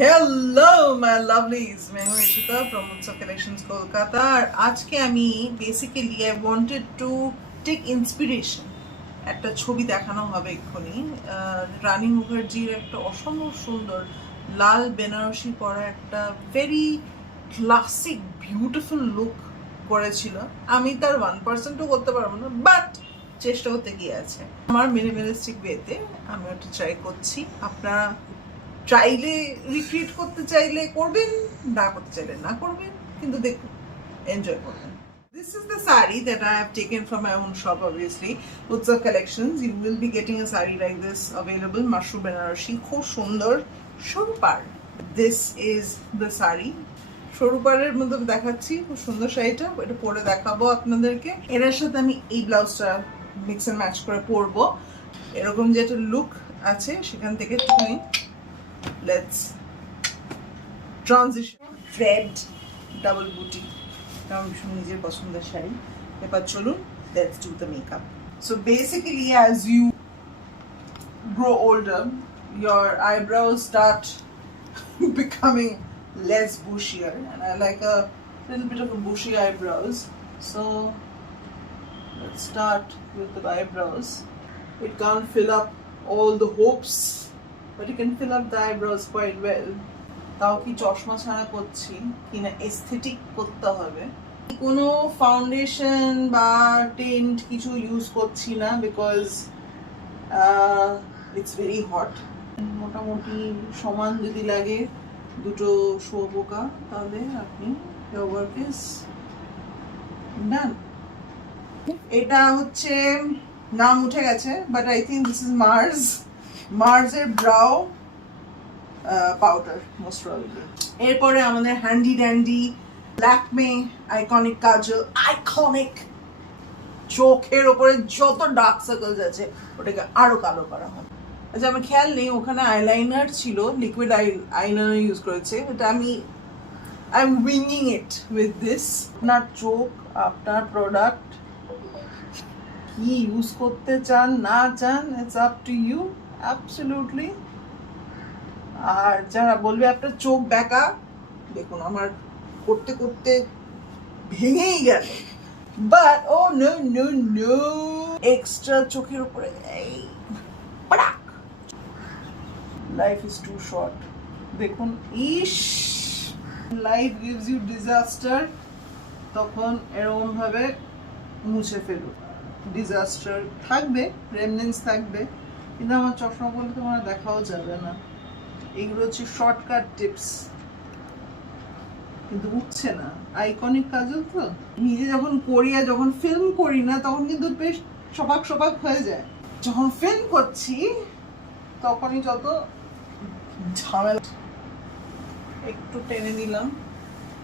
Hello my lovelies, मैं हूँ Ishita from Utsav Collections Kolkata और आज के আমি basically I wanted to take inspiration একটা ছবি দেখানো হবে এক্ষুনি রানী মুখার্জির একটা অসম্ভব সুন্দর লাল বেনারসি পরা একটা ভেরি ক্লাসিক বিউটিফুল লুক করেছিল। আমি তার 1%ও করতে পারবো না, বাট চেষ্টা করতে গিয়ে আছে আমার মিনিমালিস্টিক ওয়েতে। আমি ওটা ট্রাই করছি। আপনারা চাইলে রিক্রিয়েট করতে চাইলে করবেন, না করতে চাইলে না করবেন, কিন্তু দেখুন এনজয় করবেন। This is the saree that I have taken from my own shop, obviously. Utsav Collections. You will be getting a saree like this available. Mushroom Banarasi. খুব সুন্দর সরুপার। This is the saree. সরুপারের মধ্যে দেখাচ্ছি খুব সুন্দর শাড়িটা, এটা পরে দেখাবো আপনাদেরকে। এর সাথে আমি এই ব্লাউজটা মিক্স এন্ড ম্যাচ করে পরবো। এরকম যে একটা লুক আছে সেখান থেকে তুমি let's transition red double booty কারণ নিজের পছন্দের শাড়ি। এবার চলুন let's do the makeup. So basically as you grow older your eyebrows start becoming less bushier, and I like a little bit of a bushy eyebrows, so let's start with the eyebrows. It can't fill up all the hopes, but you can fill up the eyebrows quite well. তাও কি চশমা ছাড়া করছি কিনা aesthetic করতে হবে। কোনো foundation বা টেন্ট কিছু ইউজ করছি না বিকজ ইটস ভেরি হট। মোটামুটি সমান যদি লাগে দুটো শুয়োপোকা তাহলে আপনি your work is done. এটা হচ্ছে নাম উঠে গেছে, but I think this is মার্সের ব্রাউ পাউডার মোস্ট প্রবাবলি। এরপরে আমাদের handy dandy Lakme iconic kajal, iconic চোখের ওপরে যত ডার্ক সার্কেলস আছে ওটাকে আরো কালো করা হয়। আচ্ছা আমার খেয়াল নেই ওখানে আইলাইনার ছিল, লিকুইড আইলাইনার ইউজ করেছে, এটা আমি আই এম উইংিং ইট উইথ দিস। আপনার চোখ আপনার প্রোডাক্ট কি ইউজ করতে চান না চান it's up to you absolutely. আর যারা বলবে আপনার চোখ বেঁকা, দেখুন আমার করতে করতে ভেঙেই গেল, but oh no no no extra চোখের উপরে এই পড়াক। Life is too short. দেখুন if life gives you disaster, তখন এরকম ভাবে মুছে ফেলুন। ডিজাস্টার থাকবে, রেমনেন্স থাকবে, কিন্তু আমার চশমা বলতে তোমার দেখাও যাবে না। এগুলো হচ্ছে শর্টকাট টিপস, কিন্তু উঠছে না। আইকনিক কাজল তো নিজে যখন করি আর যখন ফিল্ম করি না তখন কিন্তু বেশ সপাক সপাক হয়ে যায়। যখন ফিল্ম করছি তখনই যত ঝামেলা। একটু টেনে দিলাম।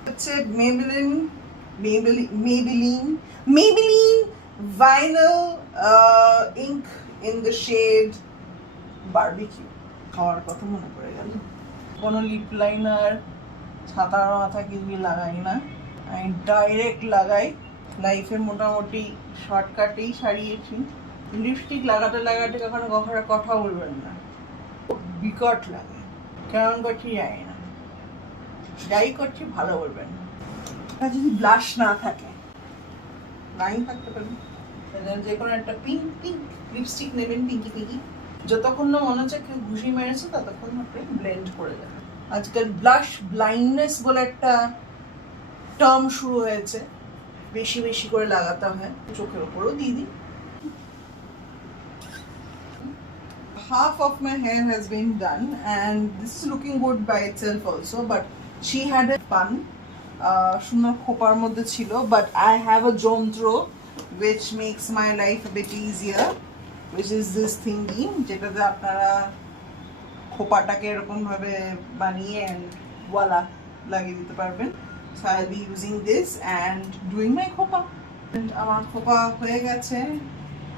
হচ্ছে Maybelline Vinyl ink in the shade Barbecue. খাওয়ার কথা মনে পড়ে গেল। কোনো লিপ লাইনার ছাতার মাথা কিছুই লাগাই না, আমি ডাইরেক্ট লাগাই। লাইফে মোটামুটি শর্টকাটেই সারিয়েছি। লিপস্টিক লাগাতে লাগাতে কখনো কখনো কথা বলবেন না, বিকট লাগে। কেমন করছি জানি না, যাই করছি ভালো বলবেন না। আর যদি ব্লাশ না থাকে, লাইন থাকতে পারে, যে কোনো একটা পিঙ্ক লিপস্টিক নেবেন, পিঙ্কি। যতক্ষণ না মনে হচ্ছে কেউ ঘুষি মেরেছে ততক্ষণ আপনি ব্লেন্ড করে যাবেন। আজকাল ব্লাশ ব্লাইন্ডনেস বলে একটা টার্ম শুরু হয়েছে, বেশি বেশি করে লাগাতে হয়। চোখের উপরও দিয়ে দিই। Half of my hair has been done and this is looking good by itself also, but she had a bun সুন্দর খোপার মধ্যে ছিল, but I have a যন্ত্র which makes my life a bit easier, which is this thingy যেটাতে আপনারা খোপাটাকে এরকম ভাবে বানিয়ে and voila লাগিয়ে দিতে পারবেন। So I'll be using this and doing my খোপা। And আমার খোপা হয়ে গেছে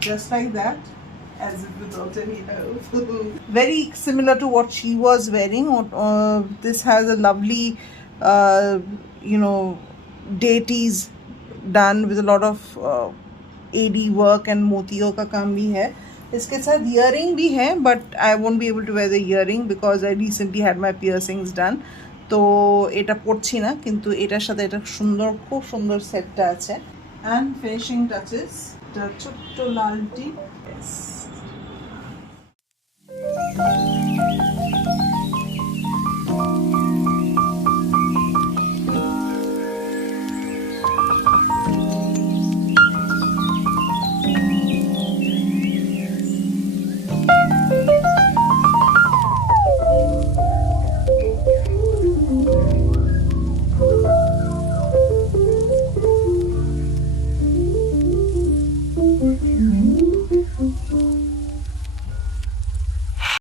just like that, as if without any help. Very similar to what she was wearing. This has a lovely deities done with a lot of AD work and motiyon ka kaam bhi hai. इसके साथ earring भी है, but I won't be able to wear the earring because I recently had my piercings done. তো এটা পরছি না, কিন্তু এটার সাথে এটা সুন্দর, খুব সুন্দর সেটটা আছে। অ্যান্ড ফিনিশিং টাচেস, এটা ছোট্ট লাল টিপ।